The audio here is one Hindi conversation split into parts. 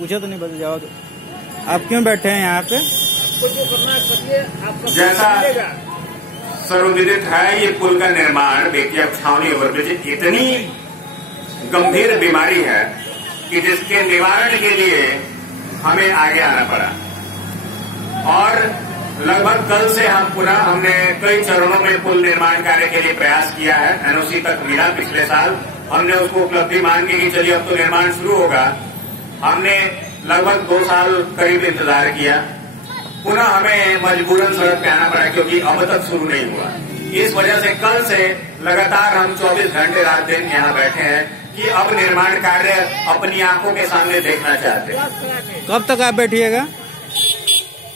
पूछा तो नहीं, बदल जाओ तो। आप क्यों बैठे हैं यहाँ पे? जैसा सर्वविदित है, ये पुल का निर्माण बेतिया छावनी ओवरब्रिज इतनी गंभीर बीमारी है कि जिसके निवारण के लिए हमें आगे आना पड़ा। और लगभग कल से हमने कई चरणों में पुल निर्माण कार्य के लिए प्रयास किया है। एनओसी तक मिला पिछले साल, हमने उसको उपलब्धि मान के कि चलिए अब तो निर्माण शुरू होगा। हमने लगभग 2 साल करीब इंतजार किया, पुनः हमें मजबूरन सड़क पे आना पड़ा क्योंकि अब तक शुरू नहीं हुआ। इस वजह से कल से लगातार हम 24 घंटे रात दिन यहाँ बैठे हैं कि अब निर्माण कार्य अपनी आंखों के सामने देखना चाहते हैं। कब तक आप बैठिएगा?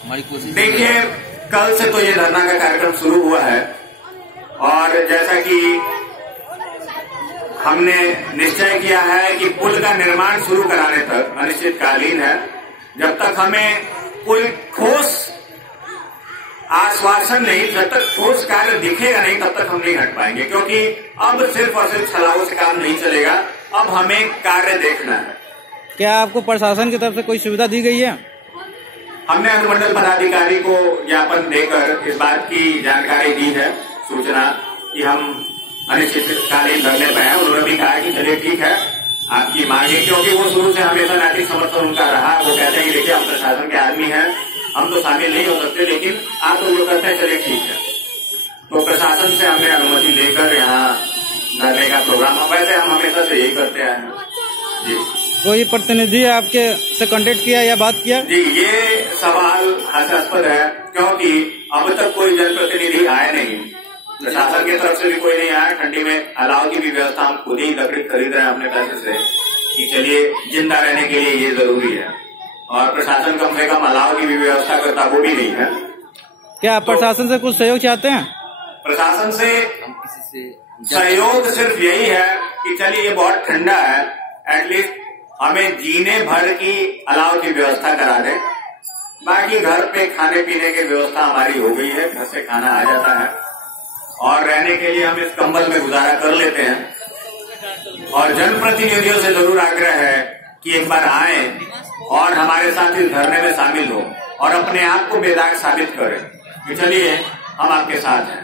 देखिए, कल से तो ये धरना का कार्यक्रम शुरू हुआ है और जैसा कि हमने निश्चय किया है कि पुल का निर्माण शुरू कराने तक अनिश्चितकालीन है। जब तक हमें कोई ठोस आश्वासन नहीं, जब तक ठोस कार्य दिखेगा नहीं, तब तक हम नहीं हट पाएंगे, क्योंकि अब सिर्फ और सिर्फ छलाओं से काम नहीं चलेगा। अब हमें कार्य देखना है। क्या आपको प्रशासन की तरफ से कोई सुविधा दी गई है? हमने अनुमंडल पदाधिकारी को ज्ञापन देकर इस बात की जानकारी दी है, सूचना कि हम अनिश्चितकालीन धरने पर हैं। उन्होंने भी कहा कि चलिए ठीक है आपकी मांगे, क्योंकि वो शुरू से हमेशा नैतिक समर्थन उनका रहा। वो कहते हैं कि देखिए हम प्रशासन के आदमी हैं, हम तो शामिल नहीं हो सकते, लेकिन आप तो वो कहते हैं चलिए ठीक है। तो प्रशासन से हमने अनुमति लेकर यहाँ धरने का प्रोग्राम, वैसे हम हमेशा से यही करते आए हैं जी। कोई प्रतिनिधि आपके से कांटेक्ट किया या बात किया? जी, ये सवाल हास्यास्पद है क्योंकि अब तक कोई जनप्रतिनिधि आए नहीं, प्रशासन की तरफ से भी कोई नहीं आया। ठंडी में अलाव की भी व्यवस्था हम खुद ही लकड़ी खरीद रहे हैं अपने पैसे से कि चलिए जिंदा रहने के लिए ये जरूरी है, और प्रशासन कम से कम अलाव की भी व्यवस्था करता, वो भी नहीं है। क्या आप प्रशासन से कुछ सहयोग चाहते हैं? प्रशासन से सहयोग सिर्फ यही है कि चलिए ये बहुत ठंडा है, एटलीस्ट हमें जीने भर की अलाव की व्यवस्था करा दें। बाकी घर पे खाने पीने की व्यवस्था हमारी हो गई है, घर से खाना आ जाता है और रहने के लिए हम इस कंबल में गुजारा कर लेते हैं। और जनप्रतिनिधियों से जरूर आग्रह है कि एक बार आए और हमारे साथ इस धरने में शामिल हो और अपने आप को बेदाग साबित करें कि चलिए हम आपके साथ हैं।